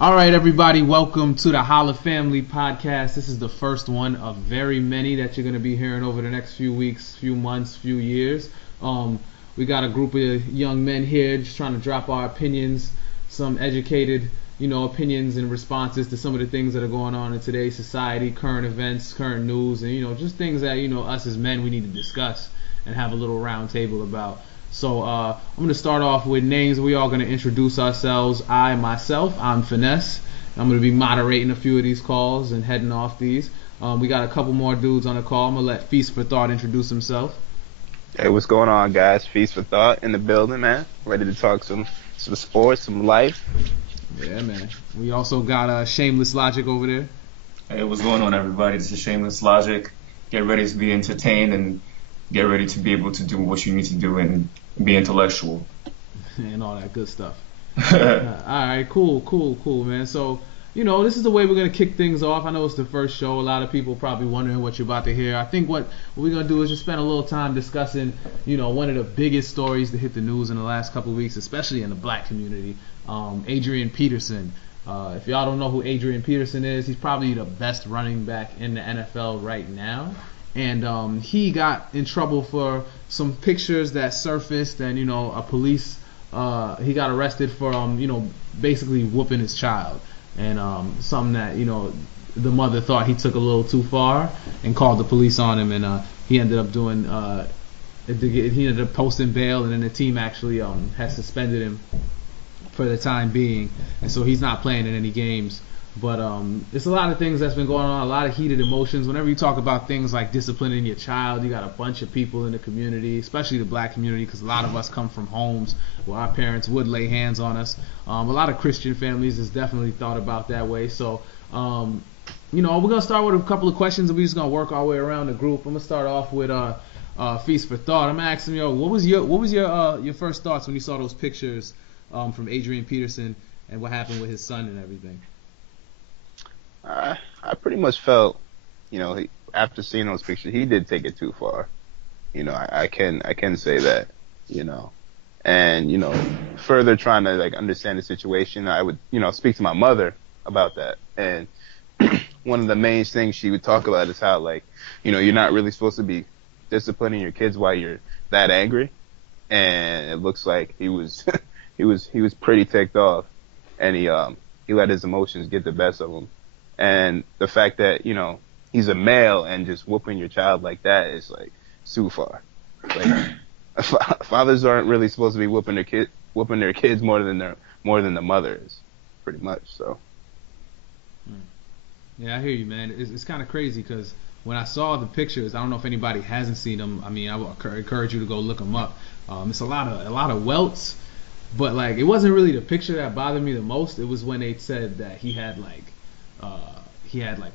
All right, everybody, welcome to the Holla Family podcast. This is the first one of very many that you're going to be hearing over the next few weeks, few months, few years. We got a group of young men here just trying to drop our opinions, some educated, opinions and responses to some of the things that are going on in today's society, current events, current news, and, just things that, us as men, we need to discuss and have a little round table about. So I'm going to start off with names. We are going to introduce ourselves. I'm Phaness. I'm going to be moderating a few of these calls and heading off these. We got a couple more dudes on the call. I'm going to let Feast for Thought introduce himself. Hey, what's going on, guys? Feast for Thought in the building, man. Ready to talk some sports, some life. Yeah, man. We also got Shameless Logic over there. Hey, what's going on, everybody? This is Shameless Logic. Get ready to be entertained and get ready to be able to do what you need to do and be intellectual. And all that good stuff. All right, cool, man. So, this is the way we're going to kick things off. I know it's the first show. A lot of people probably wondering what you're about to hear. I think what we're going to do is just spend a little time discussing, one of the biggest stories to hit the news in the last couple of weeks, especially in the black community, Adrian Peterson. If y'all don't know who Adrian Peterson is, he's probably the best running back in the NFL right now. And he got in trouble for some pictures that surfaced, and a police he got arrested for basically whooping his child, and something that the mother thought he took a little too far and called the police on him, and he ended up doing he ended up posting bail, and then the team actually has suspended him for the time being, and so he's not playing in any games. But it's a lot of things that's been going on, a lot of heated emotions. Whenever you talk about things like disciplining your child, you got a bunch of people in the community, especially the black community, because a lot of us come from homes where our parents would lay hands on us. A lot of Christian families has definitely thought about that way. So, we're going to start with a couple of questions, and we're just going to work our way around the group. I'm going to start off with Feast for Thought. I'm going to ask him, what was your first thoughts when you saw those pictures from Adrian Peterson and what happened with his son and everything? I pretty much felt, after seeing those pictures, he did take it too far. I can say that, and, further trying to understand the situation, I would, speak to my mother about that. And one of the main things she would talk about is how, you're not really supposed to be disciplining your kids while you're that angry. And it looks like he was, he was pretty ticked off, and he let his emotions get the best of him. And the fact that, he's a male and just whooping your child like that is too far. Fathers aren't really supposed to be whooping their kids more than the mother is, pretty much. So. Yeah, I hear you, man. It's kind of crazy because when I saw the pictures, I don't know if anybody hasn't seen them. I mean, I would encourage you to go look them up. It's a lot of welts, but it wasn't really the picture that bothered me the most. It was when they said that he had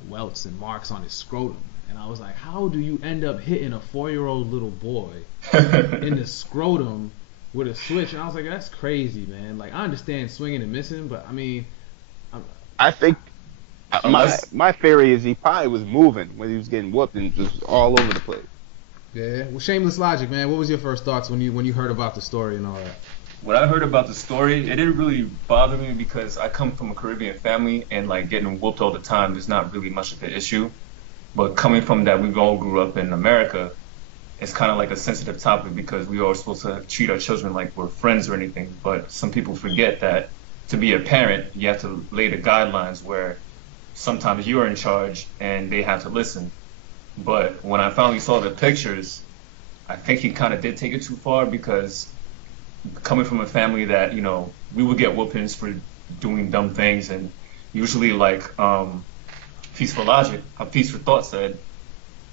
welts and marks on his scrotum, and I was like, how do you end up hitting a 4-year-old little boy in the scrotum with a switch? And I was like, that's crazy, man. I understand swinging and missing, but I mean, I think my theory is he probably was moving when he was getting whooped and just all over the place. Yeah. Well, Shameless Logic, man. What was your first thoughts when you heard about the story and all that? When I heard about the story, it didn't really bother me because I come from a Caribbean family, and getting whooped all the time is not really much of an issue. But coming from that, we all grew up in America, it's kind of a sensitive topic because we are supposed to treat our children like we're friends or anything. But some people forget that to be a parent, you have to lay the guidelines where sometimes you're in charge and they have to listen. But when I finally saw the pictures, I think he kind of did take it too far because coming from a family that, we would get whoopings for doing dumb things, and usually Feast for Logic, Feast for Thought said,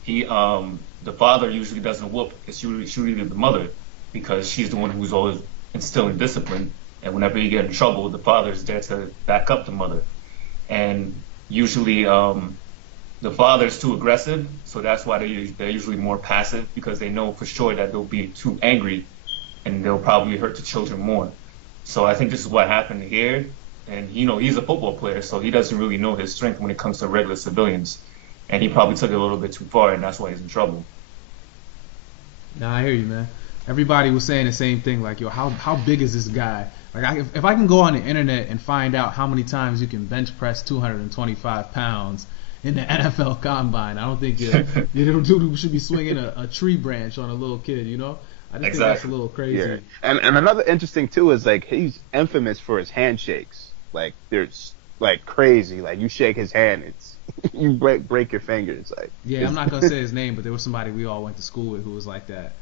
the father usually doesn't whoop. It's usually the mother because she's the one who's always instilling discipline, and whenever you get in trouble, the father is there to back up the mother. And usually the father's too aggressive, so that's why they're usually more passive because they know for sure that they'll be too angry and they'll probably hurt the children more. So I think this is what happened here. And, he's a football player, so he doesn't really know his strength when it comes to regular civilians. And he probably took it a little bit too far, and that's why he's in trouble. Nah, I hear you, man. Everybody was saying the same thing, how big is this guy? Like if I can go on the internet and find out how many times you can bench press 225 pounds in the NFL Combine, I don't think your little dude should be swinging a tree branch on a little kid. You know, I just think that's a little crazy. Yeah. And another interesting too is like he's infamous for his handshakes. Like there's like crazy. Like you shake his hand, it's you break your fingers. Like I'm not gonna say his name, but there was somebody we all went to school with who was like that.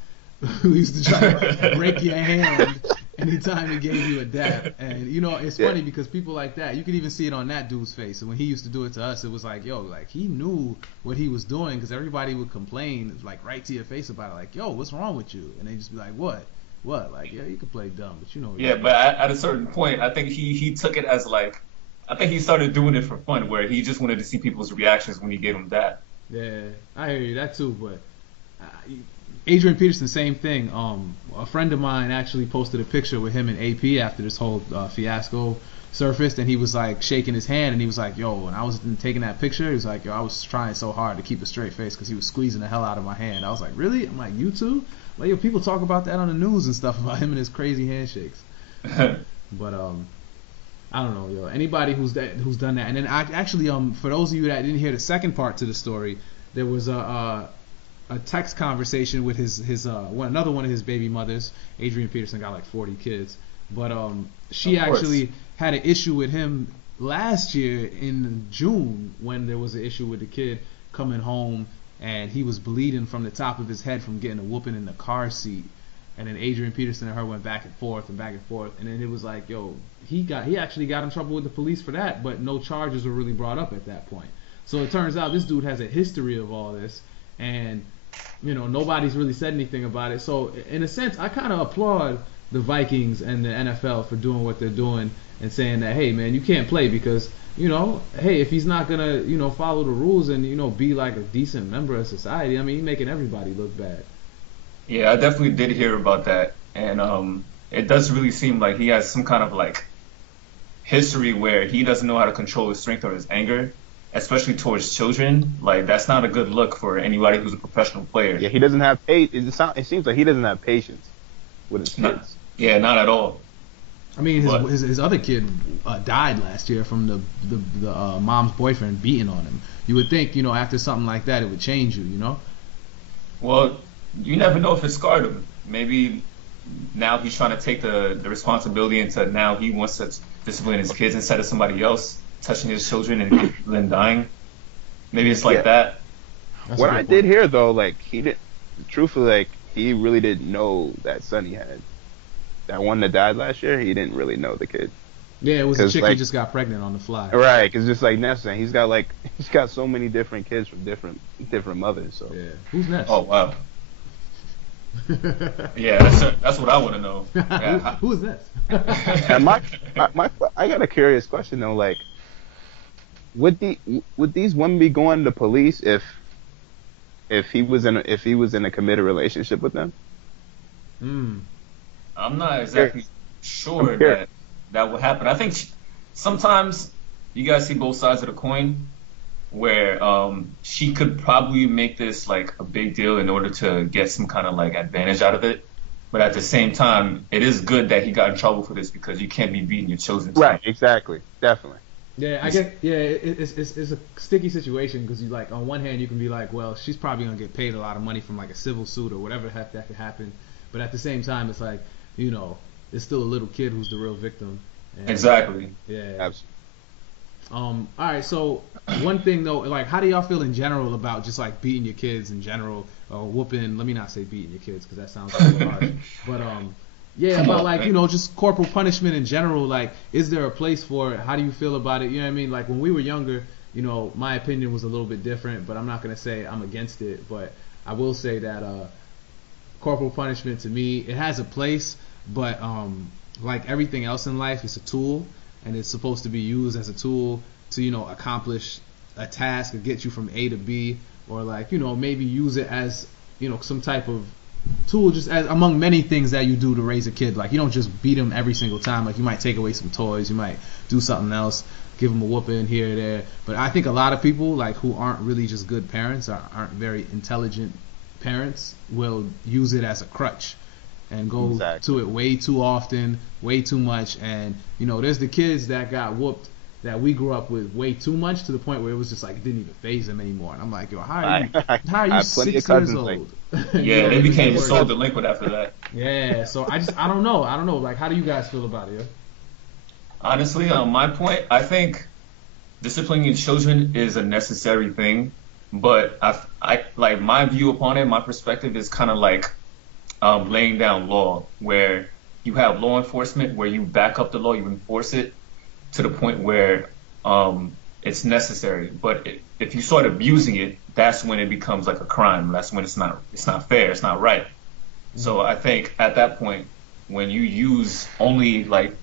Who used to try to break your hand anytime he gave you a dap. And you know, it's funny because people like that, you could even see it on that dude's face. And when he used to do it to us, it was like, yo, like he knew what he was doing, because everybody would complain like right to your face about it, like, yo, what's wrong with you? And they just be like, what? Like, yeah, you can play dumb, but you know. Yeah, but at a certain point, I think he took it as like, I think he started doing it for fun, where he just wanted to see people's reactions when he gave him that. Yeah, I hear you, that too, but Adrian Peterson, same thing. A friend of mine actually posted a picture with him and AP after this whole fiasco surfaced, and he was like shaking his hand, and he was like, yo, when I was taking that picture, he was like, yo, I was trying so hard to keep a straight face because he was squeezing the hell out of my hand. I was like, really? I'm like, you too? Like, yo, people talk about that on the news and stuff about him and his crazy handshakes. But I don't know, yo. Anybody who's done that, and then I actually for those of you that didn't hear the second part to the story, there was a text conversation with his another one of his baby mothers. Adrian Peterson got like 40 kids, but she actually had an issue with him last year in June when there was an issue with the kid coming home and he was bleeding from the top of his head from getting a whooping in the car seat. And then Adrian Peterson and her went back and forth, and then it was like, yo, he actually got in trouble with the police for that, but no charges were really brought up at that point. So it turns out this dude has a history of all this, and you know, nobody's really said anything about it. So in a sense, I kind of applaud the Vikings and the NFL for doing what they're doing and saying that, hey man, you can't play because, you know, hey, if he's not gonna, you know, follow the rules and, you know, be like a decent member of society, I mean, he's making everybody look bad. Yeah, I definitely did hear about that, and it does really seem like he has some kind of like history where he doesn't know how to control his strength or his anger, especially towards children. Like, that's not a good look for anybody who's a professional player. Yeah, he doesn't have it seems like he doesn't have patience with his kids. Not at all. I mean, his other kid died last year from the mom's boyfriend beating on him. You would think, you know, after something like that, it would change you, you know? Well, you never know if it scarred him. Maybe now he's trying to take the responsibility into now he wants to discipline his kids instead of somebody else touching his children and then dying. Maybe it's like that. That's what I did hear though, like truthfully, like he really didn't know that son he had. That one that died last year, he didn't really know the kid. Yeah, it was a chick who just got pregnant on the fly. Right, because just like Ness saying, he's got so many different kids from different mothers. So yeah, who's Ness? Oh wow. Yeah, that's what I want to know. Yeah. Who is this? And I got a curious question though. Like, would these women be going to the police if he was in a committed relationship with them? I'm not exactly sure that would happen. I think sometimes you guys see both sides of the coin, where she could probably make this like a big deal in order to get some kind of like advantage out of it. But at the same time, it is good that he got in trouble for this because you can't be beating your children. Right, exactly, definitely. Yeah, I guess. Yeah, it's a sticky situation because you like on one hand you can be like, well, she's probably gonna get paid a lot of money from like a civil suit or whatever the heck that could happen. But at the same time, it's like, you know, it's still a little kid who's the real victim. And, exactly. Yeah. Absolutely. All right. So one thing though, like, how do y'all feel in general about just like beating your kids in general, or whooping? Let me not say beating your kids because that sounds like harsh. But yeah, about like, you know, just corporal punishment in general. Like, is there a place for it? How do you feel about it? You know what I mean? Like when we were younger, you know, my opinion was a little bit different, but I'm not gonna say I'm against it. But I will say that corporal punishment to me, it has a place, but like everything else in life, it's a tool. And it's supposed to be used as a tool to, you know, accomplish a task or get you from A to B, or like, you know, maybe use it as, you know, some type of tool, just as among many things that you do to raise a kid. Like, you don't just beat him every single time. Like, you might take away some toys, you might do something else, give him a whooping here or there. But I think a lot of people, like, who aren't really just good parents, or aren't very intelligent parents, will use it as a crutch. and go to it way too often, way too much. And there's the kids that got whooped that we grew up with way too much, to the point where it was just like it didn't even faze them anymore. And I'm like, yo, how are you 6 years old? Yeah, they became so delinquent after that. Yeah, so I don't know. Like, how do you guys feel about it? Yo? Honestly, on my point, I think disciplining your children is a necessary thing, but I like my view upon it. My perspective is kind of like laying down law, where you have law enforcement, where you back up the law, you enforce it to the point where it's necessary. But if you start abusing it, that's when it becomes like a crime. That's when it's not fair. It's not right. So I think at that point, when you use only like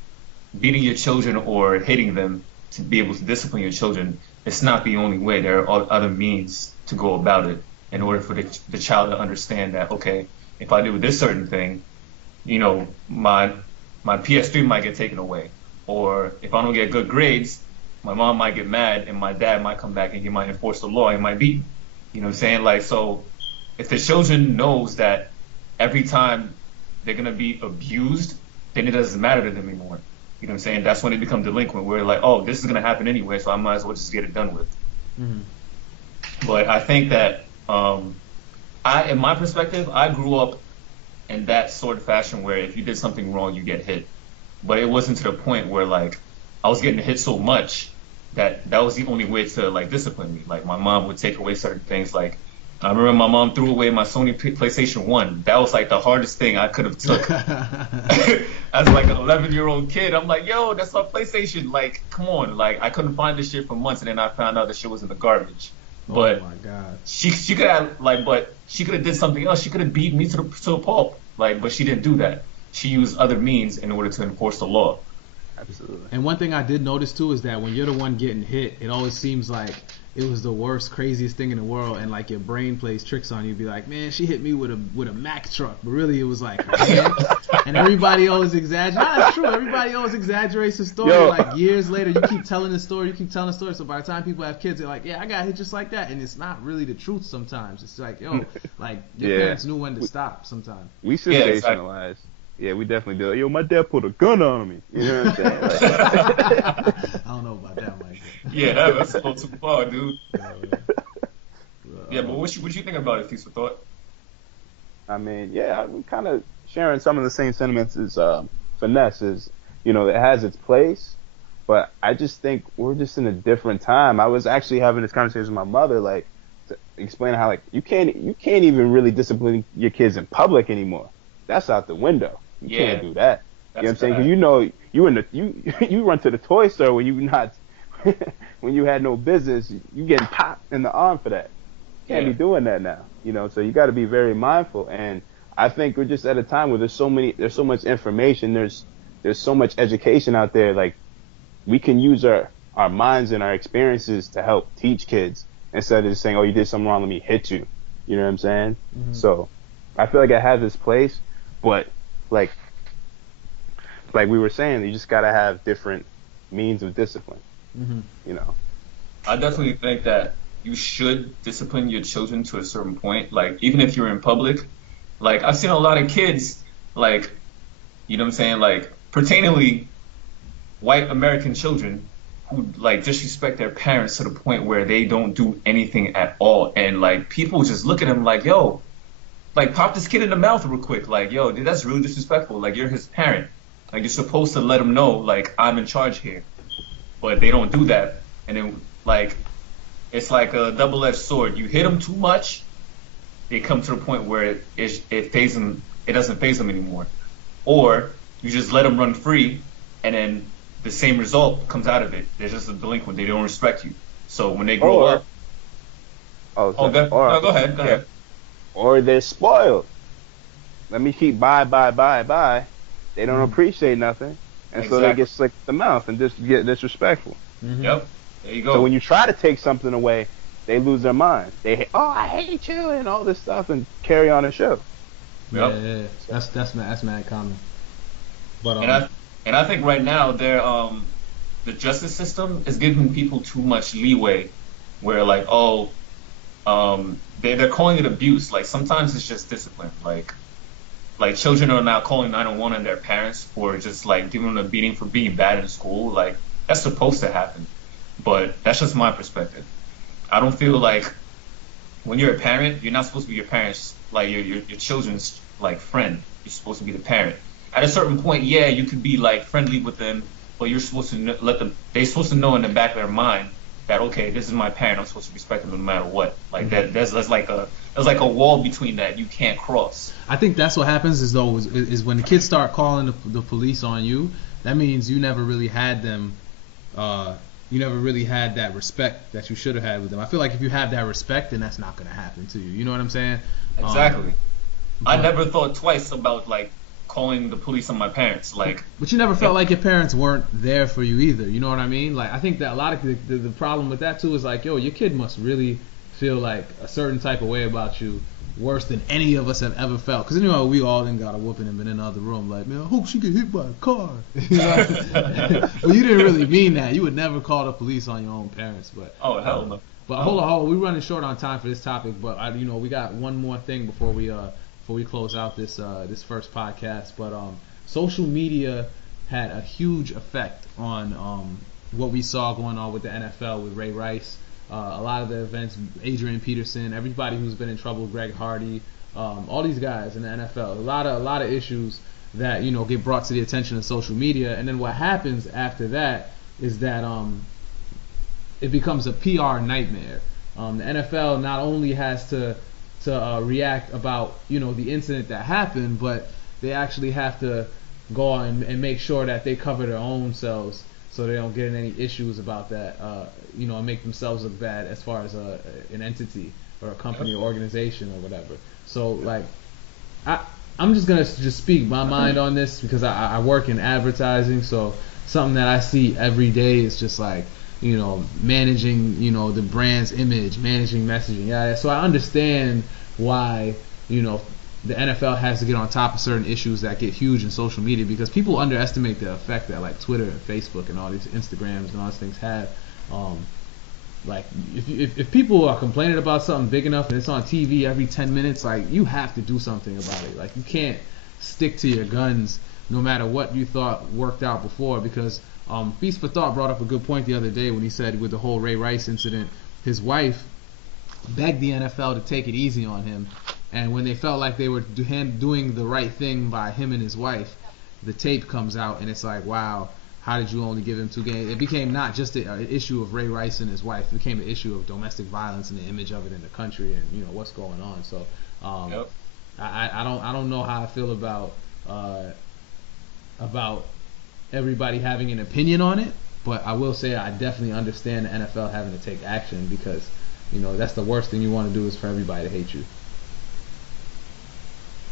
beating your children or hitting them to be able to discipline your children, it's not the only way. There are other means to go about it in order for the child to understand that, okay, if I do this certain thing, my PS3 might get taken away. Or if I don't get good grades, my mom might get mad and my dad might come back and he might enforce the law. He might beat me. You know what I'm saying? Like, so if the children knows that every time they're going to be abused, then it doesn't matter to them anymore. You know what I'm saying? That's when they become delinquent, where like, oh, this is going to happen anyway, so I might as well just get it done with. Mm-hmm. But I think that, in my perspective, I grew up in that sort of fashion where if you did something wrong, you get hit. But it wasn't to the point where like I was getting hit so much that was the only way to like discipline me. Like my mom would take away certain things. Like I remember my mom threw away my Sony PlayStation 1. That was like the hardest thing I could have took. As like an 11-year-old kid, I'm like, yo, that's my PlayStation. Like, come on. Like I couldn't find this shit for months, and then I found out that shit was in the garbage. But oh my God. She could have did something else. She could have beat me to a pulp. Like, but she didn't do that. She used other means in order to enforce the law. Absolutely. And one thing I did notice too is that when you're the one getting hit, it always seems like it was the worst, craziest thing in the world, and like your brain plays tricks on you. Be like, man, she hit me with a Mack truck, but really it was like, and everybody always exaggerates. No, that's true. Everybody always exaggerates the story. Yo. Like years later, you keep telling the story. So by the time people have kids, they're like, yeah, I got hit just like that, and it's not really the truth sometimes. It's like, yo, like your parents knew when to stop sometimes. We sensationalize. Yeah, we definitely do. Yo, my dad put a gun on me. You know what I'm saying? Like, I don't know about that, Mike. Yeah, that's a little too far, dude. Yeah, but what you think about it, Piece of Thought? I mean, yeah, I'm kind of sharing some of the same sentiments as Finesse. Is, it has its place, but I just think we're just in a different time. I was actually having this conversation with my mother, like, to explain how like you can't even really discipline your kids in public anymore. That's out the window. You can't do that. You know what I'm saying? Because you run to the toy store when when you had no business, you getting popped in the arm for that. You can't be doing that now. So you got to be very mindful. And I think we're just at a time where there's so much information, there's so much education out there. Like we can use our minds and our experiences to help teach kids instead of just saying, oh, you did something wrong, let me hit you. You know what I'm saying? Mm-hmm. So I feel like it has its place, but like we were saying, you just gotta have different means of discipline. Mm-hmm. I definitely think that you should discipline your children to a certain point. Like even if you're in public, like I've seen a lot of kids, like, you know what I'm saying, like pertainingly white American children who like disrespect their parents to the point where they don't do anything at all, and like people just look at them like, yo, like pop this kid in the mouth real quick, like, yo, dude, that's really disrespectful. Like you're his parent, like you're supposed to let him know, like I'm in charge here, but they don't do that, and then like it's like a double-edged sword. You hit them too much, they come to the point where it doesn't faze them anymore, or you just let them run free, and then the same result comes out of it. They're just a delinquent. They don't respect you. So when they grow up, go ahead. Or they're spoiled. Let me keep buy. They don't appreciate nothing, and so they get slicked in the mouth and just get disrespectful. Mm-hmm. Yep, there you go. So when you try to take something away, they lose their mind. They I hate you and all this stuff and carry on the show. Yep. Yeah. That's mad common. But and I think right now the justice system is giving people too much leeway, where like they're calling it abuse. Like sometimes it's just discipline. Like like children are now calling 911 on their parents for just like giving them a beating for being bad in school. Like that's supposed to happen, but that's just my perspective. I don't feel like when you're a parent, you're not supposed to be your parents, like your children's like friend. You're supposed to be the parent. At a certain point, yeah, you could be like friendly with them, but you're supposed to let them. They're supposed to know in the back of their mind that okay, this is my parent. I'm supposed to respect them no matter what. Like that's like a wall between that you can't cross. I think that's what happens is when the kids start calling the police on you. That means you never really had them. You never really had that respect that you should have had with them. I feel like if you have that respect, then that's not going to happen to you. You know what I'm saying? Exactly. I never thought twice about like calling the police on my parents. Like, but you never felt like your parents weren't there for you either. You know what I mean? Like, I think that a lot of the problem with that too is like, yo, your kid must really feel like a certain type of way about you, worse than any of us have ever felt. Because you know we all then got a whooping and been in the other room like, man, I hope she get hit by a car. You know? Well, you didn't really mean that. You would never call the police on your own parents. But oh hell no. But hold on, we're running short on time for this topic. But we got one more thing before we close out this first podcast. But social media had a huge effect on what we saw going on with the NFL with Ray Rice. A lot of the events, Adrian Peterson, everybody who's been in trouble, Greg Hardy, all these guys in the NFL. A lot of issues that get brought to the attention of social media, and then what happens after that is that it becomes a PR nightmare. The NFL not only has to react about the incident that happened, but they actually have to go on and make sure that they cover their own selves so they don't get in any issues about that, and make themselves look bad as far as an entity or a company or organization or whatever. So like, I'm just gonna speak my mind on this because I work in advertising, so something that I see every day is just like, managing, the brand's image, managing messaging. Yeah, so I understand why, the NFL has to get on top of certain issues that get huge in social media because people underestimate the effect that like Twitter and Facebook and all these Instagrams and all these things have. Like if people are complaining about something big enough and it's on TV every 10 minutes, like you have to do something about it. Like you can't stick to your guns no matter what you thought worked out before because Feast for Thought brought up a good point the other day when he said with the whole Ray Rice incident, his wife begged the NFL to take it easy on him, and when they felt like they were doing the right thing by him and his wife, the tape comes out and it's like, wow, how did you only give him 2 games? It became not just an issue of Ray Rice and his wife, it became an issue of domestic violence and the image of it in the country and what's going on. So yep. I don't know how I feel about everybody having an opinion on it, but I will say I definitely understand the NFL having to take action because that's the worst thing you want to do is for everybody to hate you.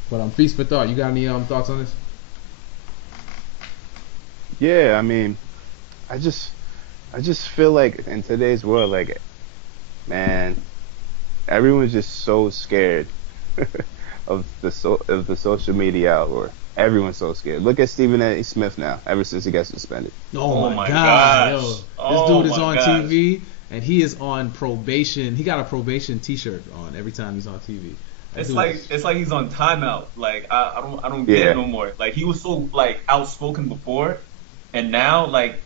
But Feast for Thought, you got any thoughts on this? Yeah, I mean, I just feel like in today's world, like, man, everyone's just so scared of the social media outward. Everyone's so scared. Look at Stephen A. Smith now, ever since he got suspended. Oh my God. Yo, this dude is on TV and he is on probation. He got a probation T-shirt on every time he's on TV. It's like he's on timeout. Like I don't get it no more. Like he was so like outspoken before, and now like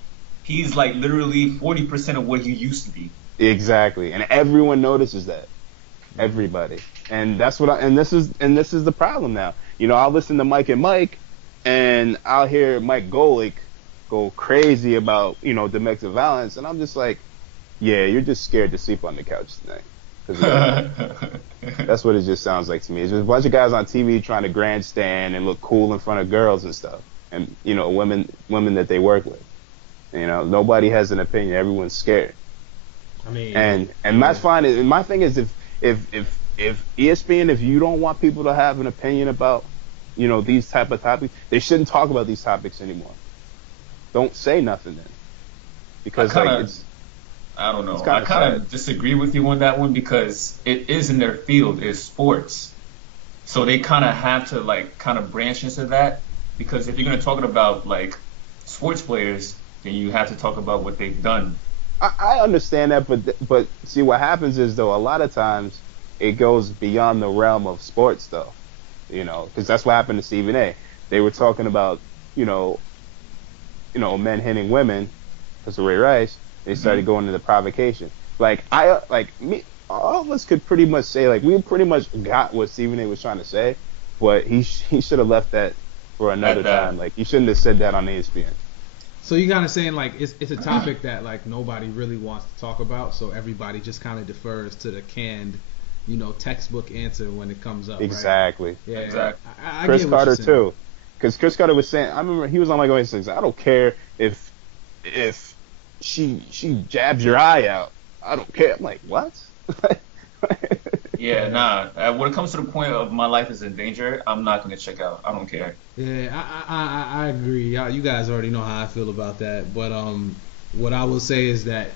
he's like literally 40% of what he used to be. Exactly, and everyone notices that. Everybody, and that's what. This is the problem now. I'll listen to Mike and Mike, and I'll hear Mike Golick go crazy about domestic violence, and I'm just like, yeah, you're just scared to sleep on the couch tonight. That's what it just sounds like to me. It's just a bunch of guys on TV trying to grandstand and look cool in front of girls and stuff, and women that they work with. Nobody has an opinion. Everyone's scared. I mean, and my thing is if ESPN, if you don't want people to have an opinion about these type of topics, they shouldn't talk about these topics anymore. Don't say nothing then, because I don't know. I kind of disagree with you on that one because it is in their field, is sports. So they kind of have to like kind of branch into that because if you're going to talk about like sports players, then you have to talk about what they've done. I understand that, but see what happens is though a lot of times it goes beyond the realm of sports though. you know, because that's what happened to Stephen A. They were talking about, you know, men hitting women because of Ray Rice. They started going into provocation. Like me, all of us could pretty much say like we pretty much got what Stephen A. was trying to say, but he should have left that for another time. Like he shouldn't have said that on ESPN. So you kind of saying like it's a topic that like nobody really wants to talk about, so everybody just kind of defers to the canned, you know, textbook answer when it comes up. Exactly. Right? Yeah. Exactly. I Chris get what Carter you're saying. too, because Chris Carter was saying, I remember he was on like going says, I don't care if she jabs your eye out. I don't care. I'm like, what? Yeah, nah. When it comes to the point of my life is in danger, I'm not gonna check out. I don't care. Yeah, I agree. You guys already know how I feel about that. But what I will say is that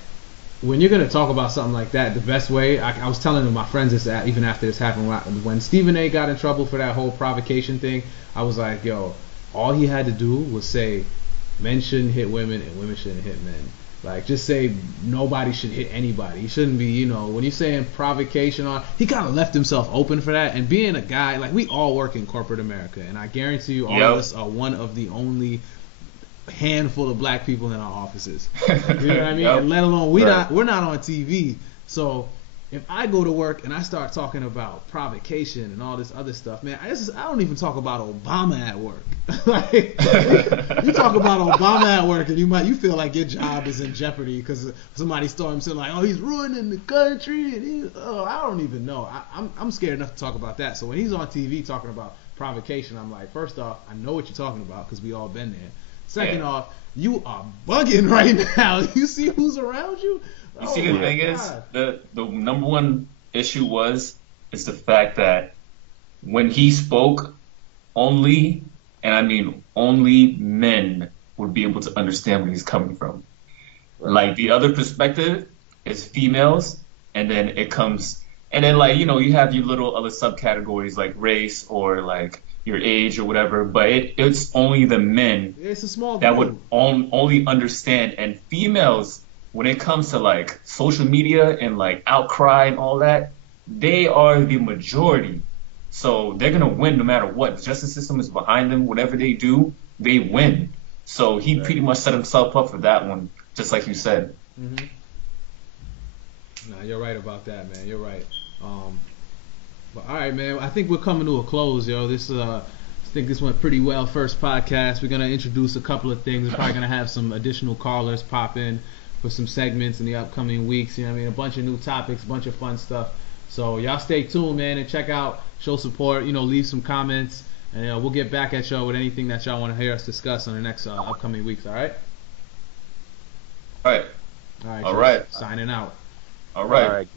when you're gonna talk about something like that, the best way I was telling my friends this even after this happened when Stephen A. got in trouble for that whole provocation thing. I was like, yo, all he had to do was say men shouldn't hit women and women shouldn't hit men. Like, just say nobody should hit anybody. He shouldn't be, you know, when you're saying provocation he kind of left himself open for that. And being a guy, like, we all work in corporate America, and I guarantee you all of us are one of the only handful of black people in our offices. You know what I mean? And let alone we're not on TV. So if I go to work and I start talking about provocation and all this other stuff, man, I don't even talk about Obama at work. Like, you talk about Obama at work and you feel like your job is in jeopardy because somebody storms saying like, oh, he's ruining the country, and I don't even know. I'm scared enough to talk about that. So when he's on TV talking about provocation, I'm like, first off, I know what you're talking about because we all been there. Second off, you are bugging right now. You see who's around you? You see, the thing is, the number one issue is the fact that when he spoke, only, and I mean only men would be able to understand where he's coming from. Like, the other perspective is females, and then it comes, and then, like, you know, you have your little other subcategories like race or like your age or whatever, but it's only the men it's a small that group. would only understand, and females, when it comes to like social media and like outcry and all that, they are the majority. So they're gonna win no matter what. The justice system is behind them. Whatever they do, they win. So he pretty much set himself up for that one, just like you said. Mm-hmm. Nah, you're right about that, man. You're right. But all right, man. I think we're coming to a close, yo. I think this went pretty well. First podcast. We're gonna introduce a couple of things. We're probably gonna have some additional callers pop in for some segments in the upcoming weeks. You know what I mean? A bunch of new topics, a bunch of fun stuff. So y'all stay tuned, man, and check out, show support. You know, leave some comments, and we'll get back at y'all with anything that y'all want to hear us discuss on the next upcoming weeks. All right? All right. All right. All right. Signing out. All right. All right.